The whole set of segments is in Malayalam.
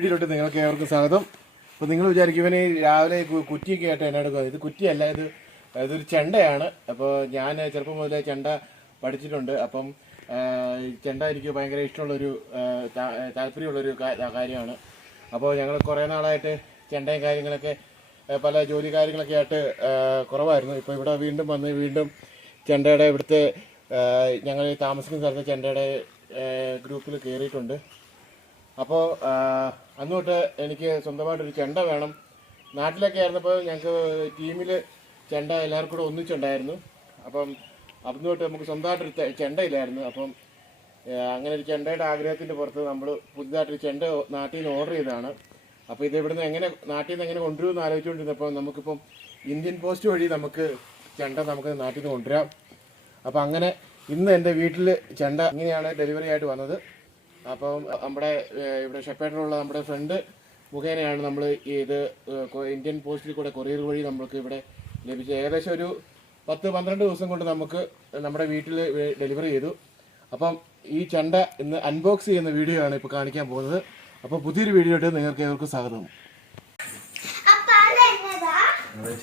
വീട്ടിലോട്ട് നിങ്ങൾക്ക് ഏവർക്കും സ്വാഗതം. അപ്പോൾ നിങ്ങൾ വിചാരിക്കും ഇവനെ രാവിലെ കുറ്റിയൊക്കെ ആയിട്ട് എന്നെ എടുക്കുക ഇത് കുറ്റിയല്ല ഇത് ഇതൊരു ചെണ്ടയാണ്. അപ്പോൾ ഞാൻ ചെറുപ്പം മുതലേ ചെണ്ട പഠിച്ചിട്ടുണ്ട്. അപ്പം ചെണ്ട എനിക്ക് ഭയങ്കര ഇഷ്ടമുള്ളൊരു താല്പര്യമുള്ളൊരു കാര്യമാണ്. അപ്പോൾ ഞങ്ങൾ കുറേ നാളായിട്ട് ചെണ്ടയും കാര്യങ്ങളൊക്കെ പല ജോലി കാര്യങ്ങളൊക്കെ ആയിട്ട് കുറവായിരുന്നു. ഇപ്പോൾ ഇവിടെ വീണ്ടും വന്ന് വീണ്ടും ചെണ്ടയുടെ ഇവിടുത്തെ ഞങ്ങൾ താമസിക്കുന്ന സ്ഥലത്ത് ചെണ്ടയുടെ ഗ്രൂപ്പിൽ കയറിയിട്ടുണ്ട് അപ്പോൾ അന്ന് തൊട്ട് എനിക്ക് സ്വന്തമായിട്ടൊരു ചെണ്ട വേണം. നാട്ടിലൊക്കെ ആയിരുന്നപ്പോൾ ഞങ്ങൾക്ക് ടീമിൽ ചെണ്ട എല്ലാവർക്കും കൂടെ ഒന്നിച്ചുണ്ടായിരുന്നു. അപ്പം അന്ന് തൊട്ട് നമുക്ക് സ്വന്തമായിട്ടൊരു ചെണ്ട ഇല്ലായിരുന്നു അപ്പം അങ്ങനെ ഒരു ചെണ്ടയുടെ ആഗ്രഹത്തിന്റെ പുറത്ത് നമ്മൾ പുതുതായിട്ടൊരു ചെണ്ട നാട്ടിൽ നിന്ന് ഓർഡർ ചെയ്തതാണ്. അപ്പോൾ ഇത് ഇവിടുന്ന് എങ്ങനെ നാട്ടിൽ നിന്ന് എങ്ങനെ കൊണ്ടുവരുമെന്ന് ആലോചിച്ചുകൊണ്ടിരുന്നപ്പോൾ നമുക്കിപ്പം ഇന്ത്യൻ പോസ്റ്റ് വഴി നമുക്ക് ചെണ്ട നമുക്ക് നാട്ടിൽ നിന്ന് കൊണ്ടുവരാം. അപ്പോൾ അങ്ങനെ ഇന്ന് എന്റെ വീട്ടിൽ ചെണ്ട ഇങ്ങനെയാണ് ഡെലിവറി ആയിട്ട് വന്നത്. അപ്പം നമ്മുടെ ഇവിടെ ഷെപ്പേട്ടിലുള്ള നമ്മുടെ ഫ്രണ്ട് മുഖേനയാണ് നമ്മൾ ഇത് ഇന്ത്യൻ പോസ്റ്റിൽ കൂടെ കൊറിയർ വഴി നമ്മൾക്ക് ഇവിടെ ലഭിച്ചത്. ഏകദേശം ഒരു പത്ത് പന്ത്രണ്ട് ദിവസം കൊണ്ട് നമുക്ക് നമ്മുടെ വീട്ടിൽ ഡെലിവറി ചെയ്തു. അപ്പം ഈ ചണ്ട ഇന്ന് അൺബോക്സ് ചെയ്യുന്ന വീഡിയോ ആണ് ഇപ്പോൾ കാണിക്കാൻ പോകുന്നത്. അപ്പോൾ പുതിയൊരു വീഡിയോ ആയിട്ട് നിങ്ങൾക്ക് ഏവർക്കും സ്വാഗതം. ചണ്ട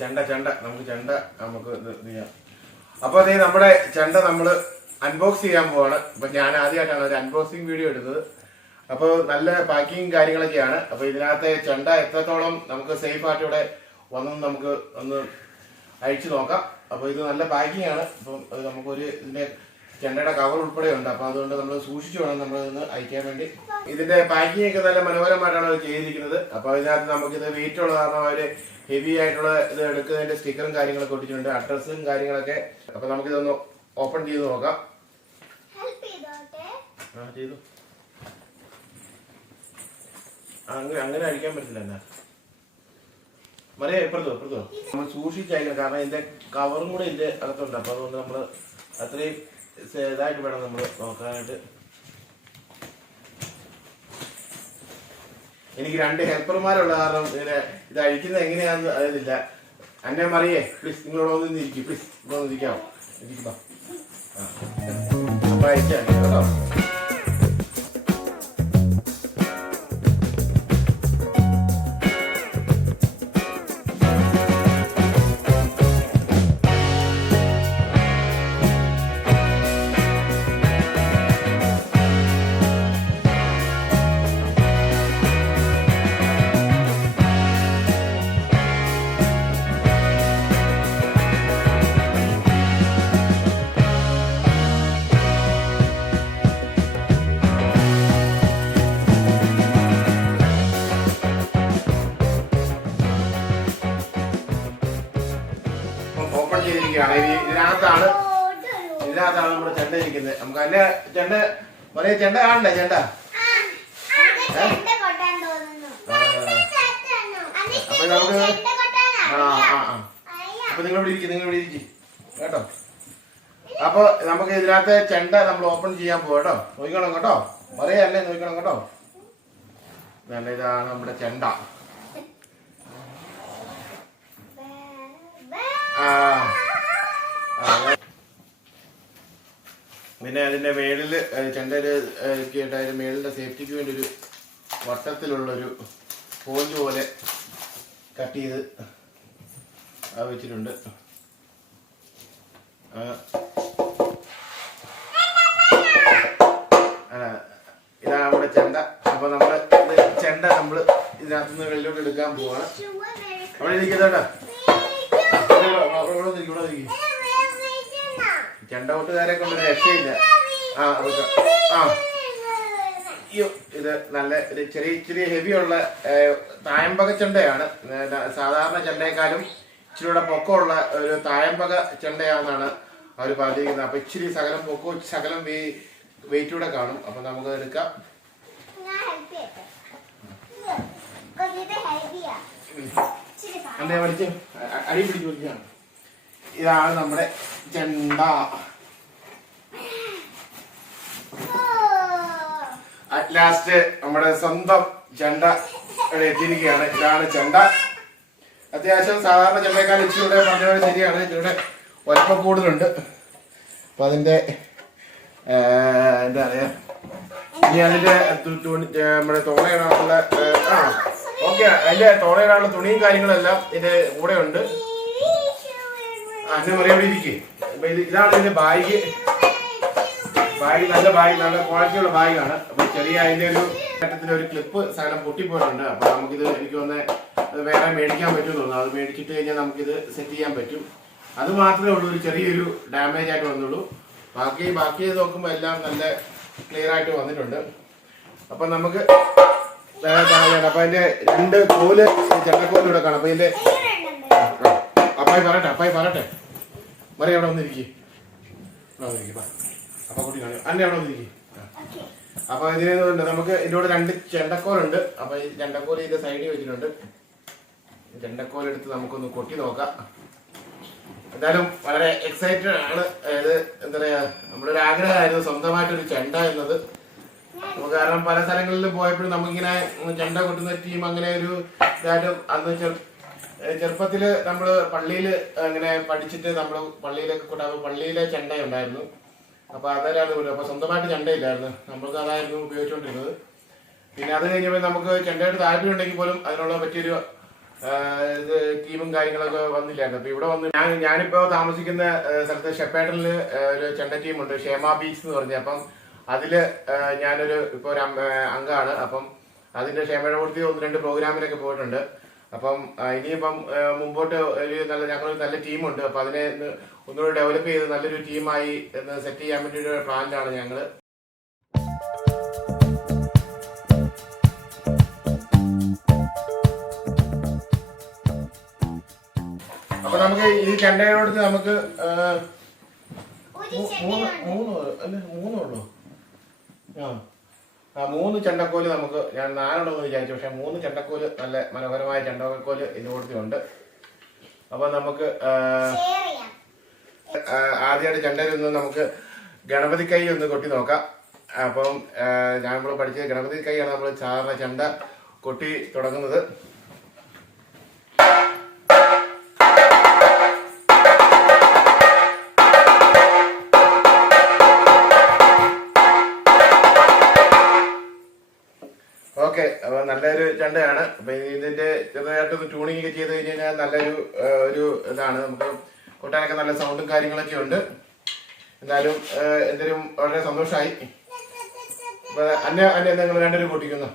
ചണ്ട ചെണ്ട ചെണ്ട. നമുക്ക് ചണ്ട നമുക്ക് ഇത് ചെയ്യാം. അപ്പോൾ അതേ നമ്മുടെ ചണ്ട നമ്മൾ അൺബോക്സ് ചെയ്യാൻ പോവാണ്. അപ്പൊ ഞാൻ ആദ്യമായിട്ടാണ് ഒരു അൺബോക്സിങ് വീഡിയോ എടുത്തത്. അപ്പോൾ നല്ല പാക്കിങ് കാര്യങ്ങളൊക്കെയാണ്. അപ്പോൾ ഇതിനകത്തെ ചെണ്ട എത്രത്തോളം നമുക്ക് സേഫ് ആയിട്ട് ഇവിടെ വന്നെന്ന് നമുക്ക് ഒന്ന് അഴിച്ചു നോക്കാം. അപ്പോൾ ഇത് നല്ല പാക്കിംഗ് ആണ്. അപ്പം നമുക്കൊരു ഇതിന്റെ ചെണ്ടയുടെ കവർ ഉൾപ്പെടെ ഉണ്ട് അപ്പോൾ അതുകൊണ്ട് നമ്മൾ സൂക്ഷിച്ചു വേണം നമ്മൾ ഇന്ന് അയക്കാൻ വേണ്ടി. ഇതിന്റെ പാക്കിംഗ് ഒക്കെ നല്ല മനോഹരമായിട്ടാണ് ചെയ്തിരിക്കുന്നത്. അപ്പോൾ ഇതിനകത്ത് നമുക്കിത് വെയിറ്റ് ഉള്ള കാരണം അവർ ഹെവി ആയിട്ടുള്ള ഇത് എടുക്കുന്നതിന്റെ സ്റ്റിക്കറും കാര്യങ്ങളൊക്കെ ഒട്ടിച്ചിട്ടുണ്ട് അഡ്രസ്സും കാര്യങ്ങളൊക്കെ. അപ്പോൾ നമുക്കിതൊന്ന് ഓപ്പൺ ചെയ്ത് നോക്കാം. ആ ചെയ്തു. അങ്ങനെ അങ്ങനെ അടിക്കാൻ പറ്റില്ല എന്നാ. മറിയ ഇപ്പുറത്തോ ഇപ്പുറത്തോ. നമ്മൾ സൂക്ഷിച്ചയക്കണം. കാരണം ഇതിന്റെ കവറും കൂടെ ഇതിന്റെ അകത്തുണ്ട്. അപ്പൊ അതുകൊണ്ട് നമ്മൾ അത്രയും ഇതായിട്ട് വേണം നമ്മൾ നോക്കാനായിട്ട്. എനിക്ക് രണ്ട് ഹെൽപ്പർമാരുള്ള കാരണം ഇതിനെ ഇത് അഴിക്കുന്നത് എങ്ങനെയാണെന്ന് അറിയത്തില്ല. അന്നെ മറിയേ പ്ലീസ് നിങ്ങളോട് ഒന്ന് ഇരിക്കും പ്ലീസ് ഇവിടെ ഒന്ന് ഇരിക്കാമോ ഇരിക്കുമ്പോ ആ അപ്പൊ അയച്ചാ കേട്ടോ ചെണ്ട ഇരിക്കുന്നത് നമുക്ക് അതിന്റെ ചെണ്ട ഒരേ ചെണ്ട കാണണ്ടേ ചെണ്ട? അപ്പൊ നമുക്ക് ആ ആ. ആ. അപ്പൊ നിങ്ങൾ ഇവിടെ ഇരിക്കും നിങ്ങൾ ഇവിടെ ഇരിക്കും. കേട്ടോ? അപ്പൊ നമുക്ക് ഇതിനകത്ത് ചെണ്ട നമ്മൾ ഓപ്പൺ ചെയ്യാൻ പോവാ കേട്ടോ? നോക്കണം കേട്ടോ? പറയല്ലേ നോക്കണം കേട്ടോ? നല്ല ഇതാണ് നമ്മുടെ ചെണ്ട വേ- ആ ആ. പിന്നെ അതിന്റെ മേളിൽ ചെണ്ടയിൽ ഏഹ് കേട്ട സേഫ്റ്റിക്ക് വേണ്ടി ഒരു വട്ടത്തിലുള്ളൊരു പോഞ്ച് പോലെ കട്ട് ചെയ്ത് വെച്ചിട്ടുണ്ട്. ഇതാണ് നമ്മുടെ ചെണ്ട. അപ്പൊ നമ്മൾ ഇത് ചെണ്ട നമ്മൾ ഇതിനകത്തുനിന്ന് വെളിയിലോട്ട് എടുക്കാൻ പോവാണ്. അവിടെ ഇരിക്കുന്നുണ്ടോ വേഗം. ഇവിടെ നിൽക്കും ഇവിടെ നിൽക്കും ഇത് വേ- വേഗം. ചെണ്ട കൊട്ടുകാരെ കൊണ്ട് രക്ഷയില്ല. ആ ആ. അയ്യോ ഇത് നല്ല ഒരു ചെറിയ ഇച്ചിരി ഹെവി ഉള്ള ഏഹ്, തായമ്പക ചെണ്ടയാണ്. സാധാരണ ചെണ്ടയെക്കാളും ഇച്ചിരി കൂടെ പൊക്കമുള്ള ഒരു തായമ്പക ചെണ്ടയാണെന്നാണ് അവർ പറഞ്ഞിരിക്കുന്നത്. അപ്പൊ ഇച്ചിരി ശകലം പൊക്കോ ശകലം വെയിറ്റ് വെയിറ്റൂടെ കാണും. അപ്പൊ നമുക്ക് എടുക്കാം. എന്തേ വലിച്ച് അടി പിടിച്ചു ഇതാണ് നമ്മുടെ ചെണ്ട. ലാസ്റ്റ് നമ്മുടെ സ്വന്തം ചെണ്ട എത്തിയിരിക്കുകയാണ്. ഇതാണ് ചെണ്ട. അത്യാവശ്യം സാധാരണ ചെണ്ടക്കാൽ ഇച്ചിരി പറഞ്ഞത് ശരിയാണ്. ഇതിലൂടെ ഒരപ്പ കൂടുതലുണ്ട്. അപ്പൊ അതിന്റെ എന്താ പറയാ? ഇനി അതിന്റെ തുണി നമ്മുടെ തോളയിടാനുള്ള ആ ഓക്കെ. അതിന്റെ തോളയിടാനുള്ള തുണിയും കാര്യങ്ങളെല്ലാം ഇതിന്റെ കൂടെ ഉണ്ട് അന്നെ പറയാൻ ഇരിക്കേ. അപ്പൊ ഇത് ഇതാണ് ഇതിന്റെ ബാഗ്. ബാഗ് നല്ല ബാഗ് നല്ല ക്വാളിറ്റിയുള്ള ബാഗാണ്. അപ്പൊ ചെറിയ അതിന്റെ ഒരു ഘട്ടത്തിന്റെ ഒരു ക്ലിപ്പ് സാധനം പൊട്ടിപ്പോയിട്ടുണ്ട്. അപ്പൊ നമുക്കിത് എനിക്ക് ഒന്ന് വേറെ മേടിക്കാൻ പറ്റും തോന്നുന്നു. അത് മേടിച്ചിട്ട് കഴിഞ്ഞാൽ നമുക്കിത് സെറ്റ് ചെയ്യാൻ പറ്റും. അത് മാത്രമേ ഉള്ളൂ ഒരു ചെറിയൊരു ഡാമേജ് ആയിട്ട് വന്നുള്ളൂ ബാക്കി ബാക്കി നോക്കുമ്പോൾ എല്ലാം നല്ല ക്ലിയർ ആയിട്ട് വന്നിട്ടുണ്ട്. അപ്പൊ നമുക്ക് അപ്പൊ അതിന്റെ രണ്ട് കോൽ ചെണ്ടക്കോൽ ഇവിടെ കാണാം. അപ്പൊ ഇതിന്റെ അപ്പായി പറയട്ടെ അപ്പായി പറയട്ടെ. മറി അവിടെ വന്നിരിക്കേ. അവിടെ വന്നിരിക്കും അപ്പൊ കുട്ടി കാണും അന്നെ അവിടെ അപ്പൊ ഇതിനുണ്ട് നമുക്ക് ഇതിലൂടെ രണ്ട് ചെണ്ടക്കോലുണ്ട്. അപ്പൊ ഈ ചെണ്ടക്കോൽ ഇതിന്റെ സൈഡിൽ വെച്ചിട്ടുണ്ട്. ചെണ്ടക്കോൽ എടുത്ത് നമുക്കൊന്ന് കൊട്ടി നോക്കാം. എന്തായാലും വളരെ എക്സൈറ്റഡ് ആണ്. അതായത് എന്താ പറയാ നമ്മുടെ ഒരു ആഗ്രഹമായിരുന്നു സ്വന്തമായിട്ടൊരു ചെണ്ട എന്നത്. കാരണം പല സ്ഥലങ്ങളിലും പോയപ്പോഴും നമുക്കിങ്ങനെ ചെണ്ട കൊട്ടുന്ന ടീം അങ്ങനെ ഒരു ഇതായിട്ട് അന്ന് ചെറുപ്പത്തിൽ നമ്മൾ പള്ളിയിൽ അങ്ങനെ പഠിച്ചിട്ട് നമ്മൾ പള്ളിയിലൊക്കെ കൊണ്ടാകുമ്പോൾ പള്ളിയിലെ ചെണ്ട ഉണ്ടായിരുന്നു അപ്പൊ അതായിരുന്നു പോലും. അപ്പോൾ സ്വന്തമായിട്ട് ചെണ്ടയില്ലായിരുന്നു. നമ്മൾക്ക് അതായിരുന്നു ഉപയോഗിച്ചുകൊണ്ടിരുന്നത്. പിന്നെ അത് കഴിഞ്ഞപ്പോൾ നമുക്ക് ചെണ്ടയുടെ താല്പര്യം ഉണ്ടെങ്കിൽ പോലും അതിനുള്ള പറ്റിയൊരു ഇത് ടീമും കാര്യങ്ങളൊക്കെ വന്നില്ലായിരുന്നു. അപ്പോൾ ഇവിടെ വന്ന് ഞാൻ ഞാനിപ്പോ താമസിക്കുന്ന സ്ഥലത്ത് ഷെപ്പേട്ടനിൽ ഒരു ചെണ്ട ടീമുണ്ട്. ഷേമ ബീച്ച് എന്ന് പറഞ്ഞു. അപ്പം ആഹ്, ഞാനൊരു ഇപ്പൊ ഒരു അംഗ- അംഗമാണ് അപ്പം അതിന്റെ ക്ഷേമയുടെ കൂടുതൽ ഒന്ന് രണ്ട് പ്രോഗ്രാമിലൊക്കെ പോയിട്ടുണ്ട്. അപ്പം ഇനിയിപ്പം മുമ്പോട്ട് ഒരു നല്ല ഞങ്ങളൊരു നല്ല ടീമുണ്ട്. അപ്പൊ അതിനെ ഒന്നുകൂടി ഡെവലപ്പ് ചെയ്ത് നല്ലൊരു ടീമായി എന്ന് സെറ്റ് ചെയ്യാൻ വേണ്ടി ഒരു പ്ലാനിലാണ് ഞങ്ങൾ. അപ്പൊ നമുക്ക് ഈ ചെണ്ടയോടത്ത് നമുക്ക് മൂന്ന് ചെണ്ടയുണ്ട്. മൂന്ന് അല്ല മൂന്നുള്ളൂ ആ ആ മൂന്ന് ചെണ്ടക്കോൽ നമുക്ക് ഞാൻ നാലുണ്ടെന്ന് വിചാരിച്ചു പക്ഷെ മൂന്ന് ചെണ്ടക്കോൽ നല്ല മനോഹരമായ ചെണ്ടക്കോൽ ഇതിനോടത്തിയുണ്ട് അപ്പൊ നമുക്ക് ആദ്യമായിട്ട് ചെണ്ടയിൽ ഒന്ന് നമുക്ക് ഗണപതി കൈ ഒന്ന് കൊട്ടി നോക്കാം. അപ്പം ഞാൻ നമ്മൾ പഠിച്ചത് ഗണപതി കൈയാണ് നമ്മൾ സാധാരണ ചണ്ട കൊട്ടി തുടങ്ങുന്നത്. ഓക്കെ അപ്പൊ നല്ലൊരു ചെണ്ടയാണ്. അപ്പൊ ഇതിന്റെ ചെറുതായിട്ടൊന്ന് ട്യൂണിംഗ് ഒക്കെ ചെയ്ത് കഴിഞ്ഞ് കഴിഞ്ഞാൽ നല്ലൊരു ഒരു ഇതാണ്. നമുക്ക് കൊട്ടാനൊക്കെ നല്ല സൗണ്ടും കാര്യങ്ങളൊക്കെ ഉണ്ട്. എന്നാലും എന്തേലും വളരെ സന്തോഷമായി അന്നെ അന്നെ നിങ്ങൾ രണ്ടുപേരും പൊട്ടിക്കുന്നു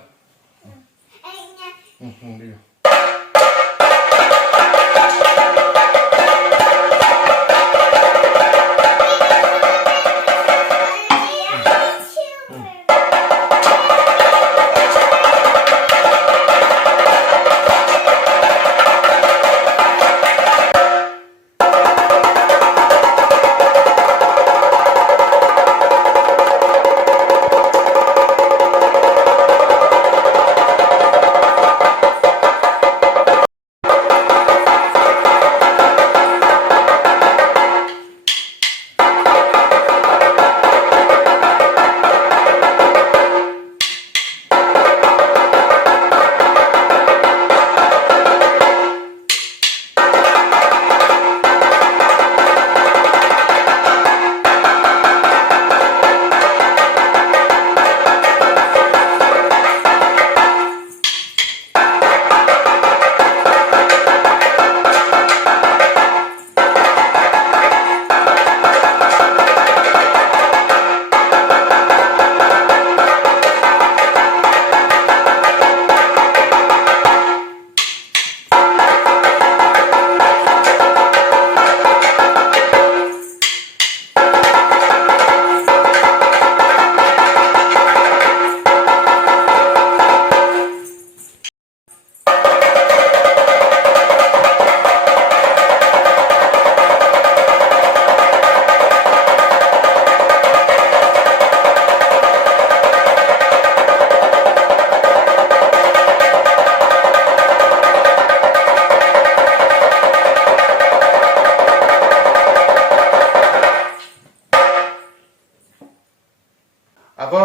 അപ്പോ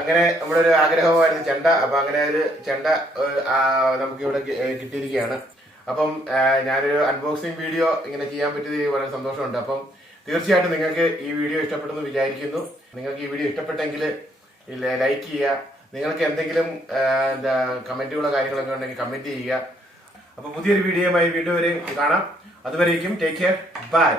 അങ്ങനെ നമ്മുടെ ഒരു ആഗ്രഹമായിരുന്നു ചെണ്ട. അപ്പൊ അങ്ങനെ ഒരു ചെണ്ട നമുക്ക് ഇവിടെ കിട്ടിയിരിക്കുകയാണ്. അപ്പം ഞാനൊരു അൺബോക്സിങ് വീഡിയോ ഇങ്ങനെ ചെയ്യാൻ പറ്റിയത് വളരെ സന്തോഷമുണ്ട്. അപ്പം തീർച്ചയായിട്ടും നിങ്ങൾക്ക് ഈ വീഡിയോ ഇഷ്ടപ്പെട്ടെന്ന് വിചാരിക്കുന്നു. നിങ്ങൾക്ക് ഈ വീഡിയോ ഇഷ്ടപ്പെട്ടെങ്കിൽ ലൈക്ക് ചെയ്യുക. നിങ്ങൾക്ക് എന്തെങ്കിലും എന്താ കമന്റുകളോ കാര്യങ്ങളൊക്കെ ഉണ്ടെങ്കിൽ കമന്റ് ചെയ്യുക. അപ്പൊ പുതിയൊരു വീഡിയോയുമായി വീണ്ടും വരെ കാണാം. അതുവരേക്കും ടേക്ക് കെയർ ബൈ